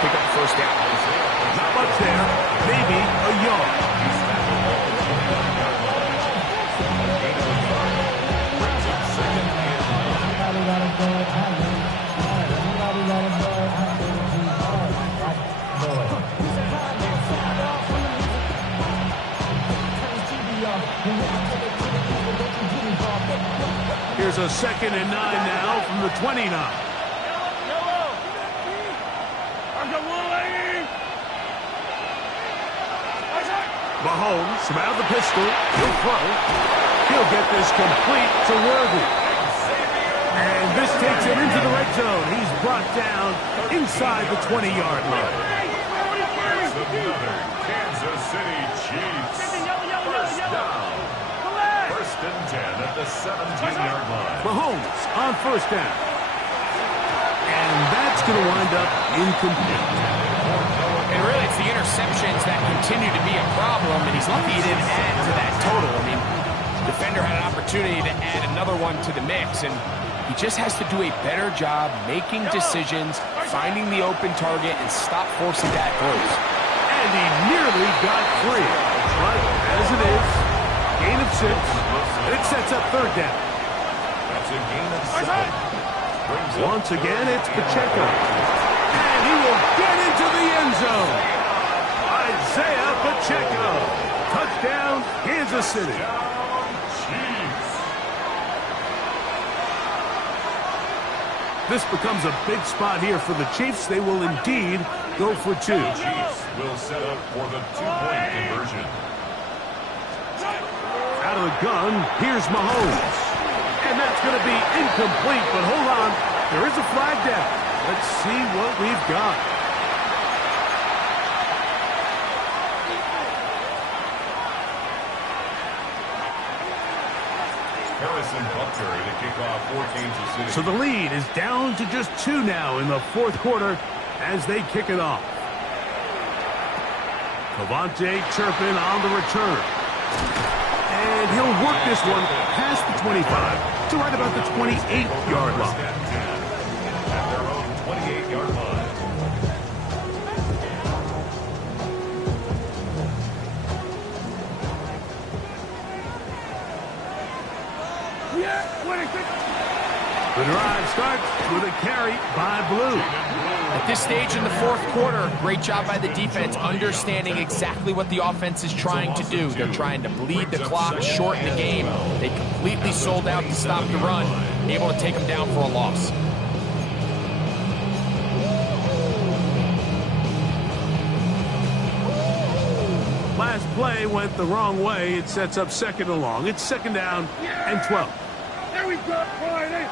pick up the first down. Not much there. Maybe a yard. Here's a 2nd and 9 now from the 29. Mahomes from out of the pistol. He'll throw. He'll get this complete to Worthy. And this takes him into the red zone. He's brought down inside the 20-yard line. Another Kansas City Chiefs. First down. First and 10 at the 17-yard line. Mahomes on first down. And that's going to wind up incomplete. And really, it's the interceptions that continue to be a problem, and he's lucky he didn't add to that total. I mean, the defender had an opportunity to add another one to the mix, and he just has to do a better job making decisions, finding the open target, and stop forcing bad throws. And he nearly got free. But as it is, gain of 6. It sets up third down. That's a gain of 7. Once again, it's Pacheco. And he will get into the end zone. Isaiah Pacheco. Touchdown, Kansas City. Chiefs. This becomes a big spot here for the Chiefs. They will indeed go for 2. Chiefs will set up for the 2-point conversion. Out of the gun, here's Mahomes. And that's going to be incomplete, but hold on. There is a flag down. Let's see what we've got. Harrison Butker to kick off for Kansas City. So the lead is down to just 2 now in the fourth quarter as they kick it off. Cavante Turpin on the return. And he'll work this one past the 25 to right about the 28-yard line. At their own 28-yard line. The drive starts with a carry by Blue. At this stage in the fourth quarter, great job by the defense understanding exactly what the offense is trying to do. They're trying to bleed the clock, shorten the game. They completely sold out to stop the run, able to take them down for a loss. Last play went the wrong way. It sets up second and long. It's second down and 12. There we go, Friday.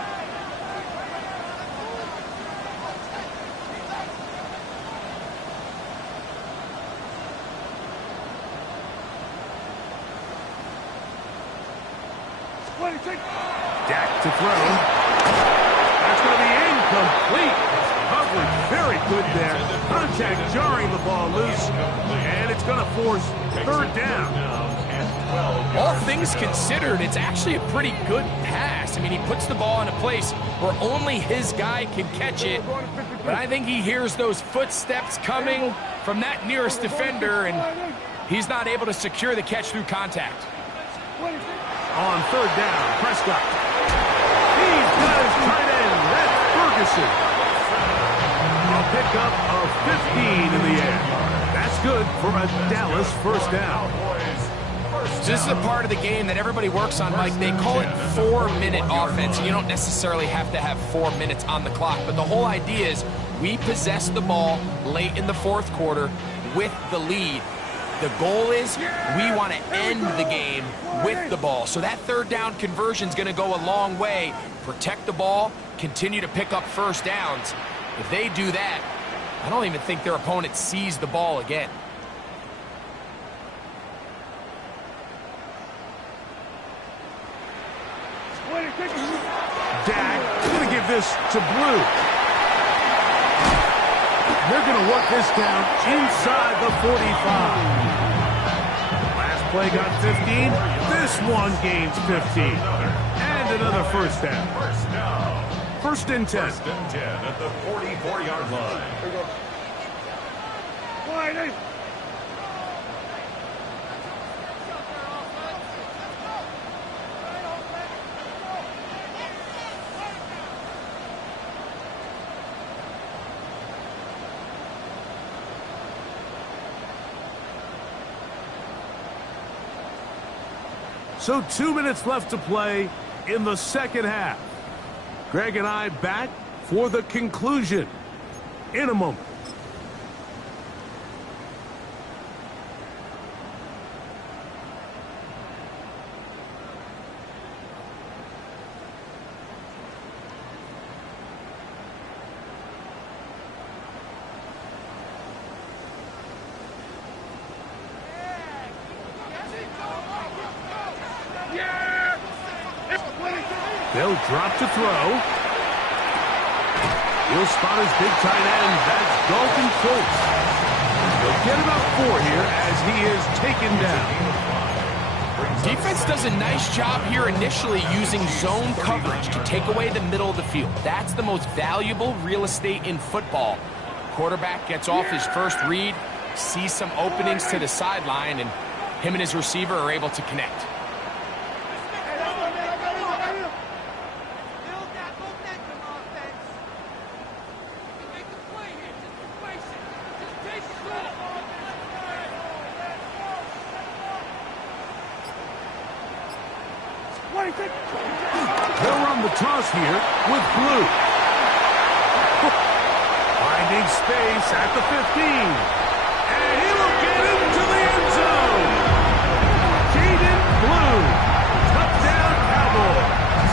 Dak to throw. That's going to be incomplete. Coverage very good there. Contact jarring the ball loose. And it's going to force third down. All things considered, it's actually a pretty good pass. I mean, he puts the ball in a place where only his guy can catch it. But I think he hears those footsteps coming from that nearest defender, and he's not able to secure the catch through contact. On third down, Prescott. He's got his tight end. That's Ferguson. A pickup of 15 in the air. That's good for a Dallas first down. So this is a part of the game that everybody works on, Mike. They call it 4-minute offense. You don't necessarily have to have 4 minutes on the clock, but the whole idea is we possess the ball late in the fourth quarter with the lead. The goal is we want to end the game with the ball. So that third down conversion is going to go a long way. Protect the ball, continue to pick up first downs. If they do that, I don't even think their opponent sees the ball again. Dak going to give this to Blue. They're going to work this down inside the 45. Last play got 15. This one gains 15. And another first down. First and 10. First and 10 at the 44-yard line. So 2 minutes left to play in the second half. Greg and I back for the conclusion in a moment. drop to throw. He'll spot his big tight end. That's Dalton Schultz. He'll get about 4 here as he is taken down. Defense does a nice job here initially using zone coverage to take away the middle of the field. That's the most valuable real estate in football. Quarterback gets off his first read, sees some openings to the sideline, and him and his receiver are able to connect. They'll run the toss here with Blue. Finding space at the 15. And he will get into the end zone. Jaden Blue. Touchdown Cowboys.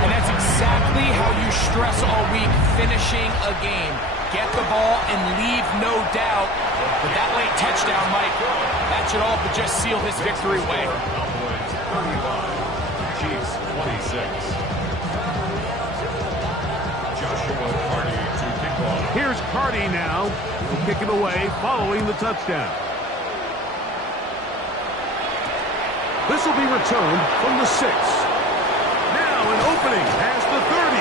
And that's exactly how you stress all week, finishing a game. Get the ball and leave no doubt. But that late touchdown, Mike, that should all but just seal this victory away. Cowboys 35, Chiefs 26. Joshua Carty to kick off. Here's Carty now. He'll kick it away following the touchdown. This will be returned from the 6. Now an opening past the 30.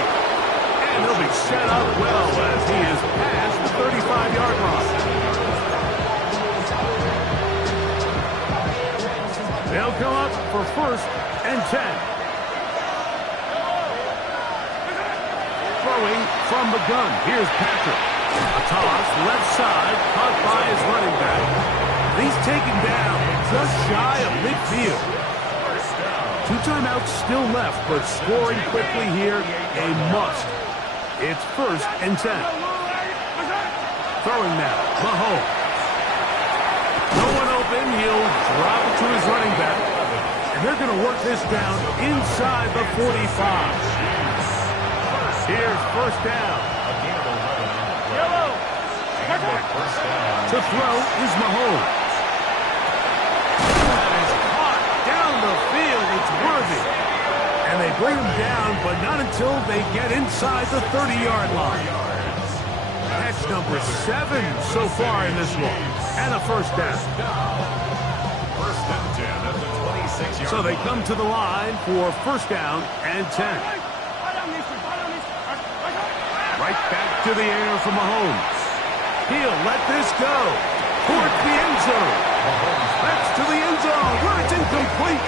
And he'll be set up well as he is past the 35-yard line. They'll come up for 1st and 10. Throwing from the gun. Here's Patrick. A toss, left side, caught by his running back. He's taken down just shy of midfield. 2 timeouts still left, but scoring quickly here, a must. It's 1st and 10. Throwing now, Mahomes. No one open, he'll drop it to his running back. And they're going to work this down inside the 45. Here's 1st down. To throw is Mahomes. That is caught down the field. It's Worthy. And they bring him down, but not until they get inside the 30-yard line. Catch number 7 so far in this one. And a 1st down. 1st and 10 at the 26-yard So they come to the line for 1st down and 10. Right back to the air for Mahomes. He'll let this go towards the end zone. That's to the end zone where it's incomplete.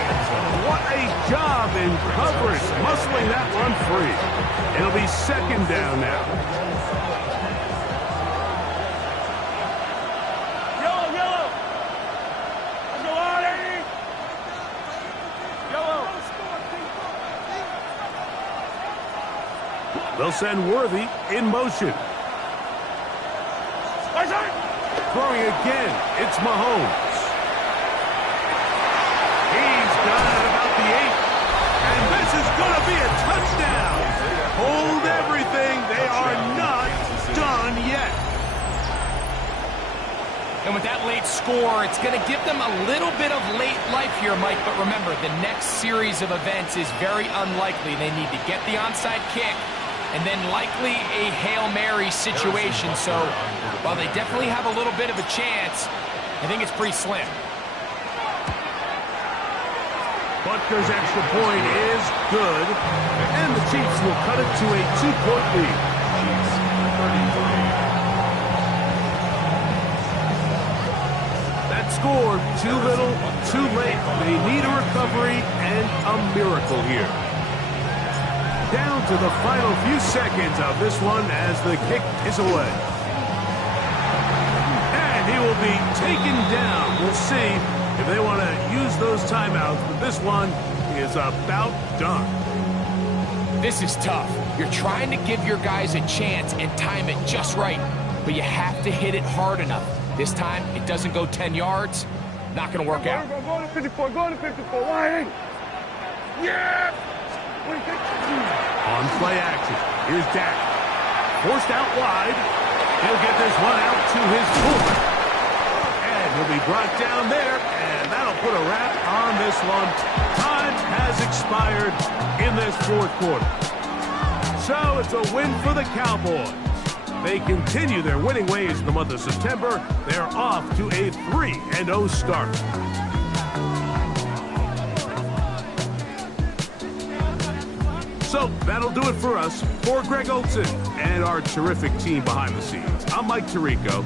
What a job in coverage, muscling that one free. It'll be 2nd down now. Yellow. Let's go on, Eddie. Yellow. They'll send Worthy in motion. Throwing again, it's Mahomes. He's done at about the 8. And this is going to be a touchdown. Hold everything. They are not done yet. And with that late score, it's going to give them a little bit of late life here, Mike. But remember, the next series of events is very unlikely. They need to get the onside kick and then likely a Hail Mary situation. So while they definitely have a little bit of a chance, I think it's pretty slim. Butker's extra point is good, and the Chiefs will cut it to a 2-point lead. That score, too little, too late. They need a recovery and a miracle here. Down to the final few seconds of this one as the kick is away. And he will be taken down. We'll see if they want to use those timeouts, but this one is about done. This is tough. You're trying to give your guys a chance and time it just right, but you have to hit it hard enough. This time, it doesn't go 10 yards. Not going to work out. Go to 54. Go to 54. Wide. Yeah. On play action, here's Dak. Forced out wide. He'll get this one out to his fullback. And he'll be brought down there, and that'll put a wrap on this one. Time has expired in this fourth quarter. So it's a win for the Cowboys. They continue their winning ways in the month of September. They're off to a 3-0 start. So that'll do it for us. For Greg Olson and our terrific team behind the scenes, I'm Mike Tirico.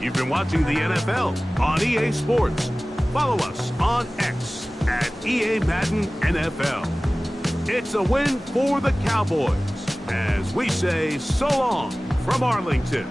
You've been watching the NFL on EA Sports. Follow us on X at EA Madden NFL. It's a win for the Cowboys as we say so long from Arlington.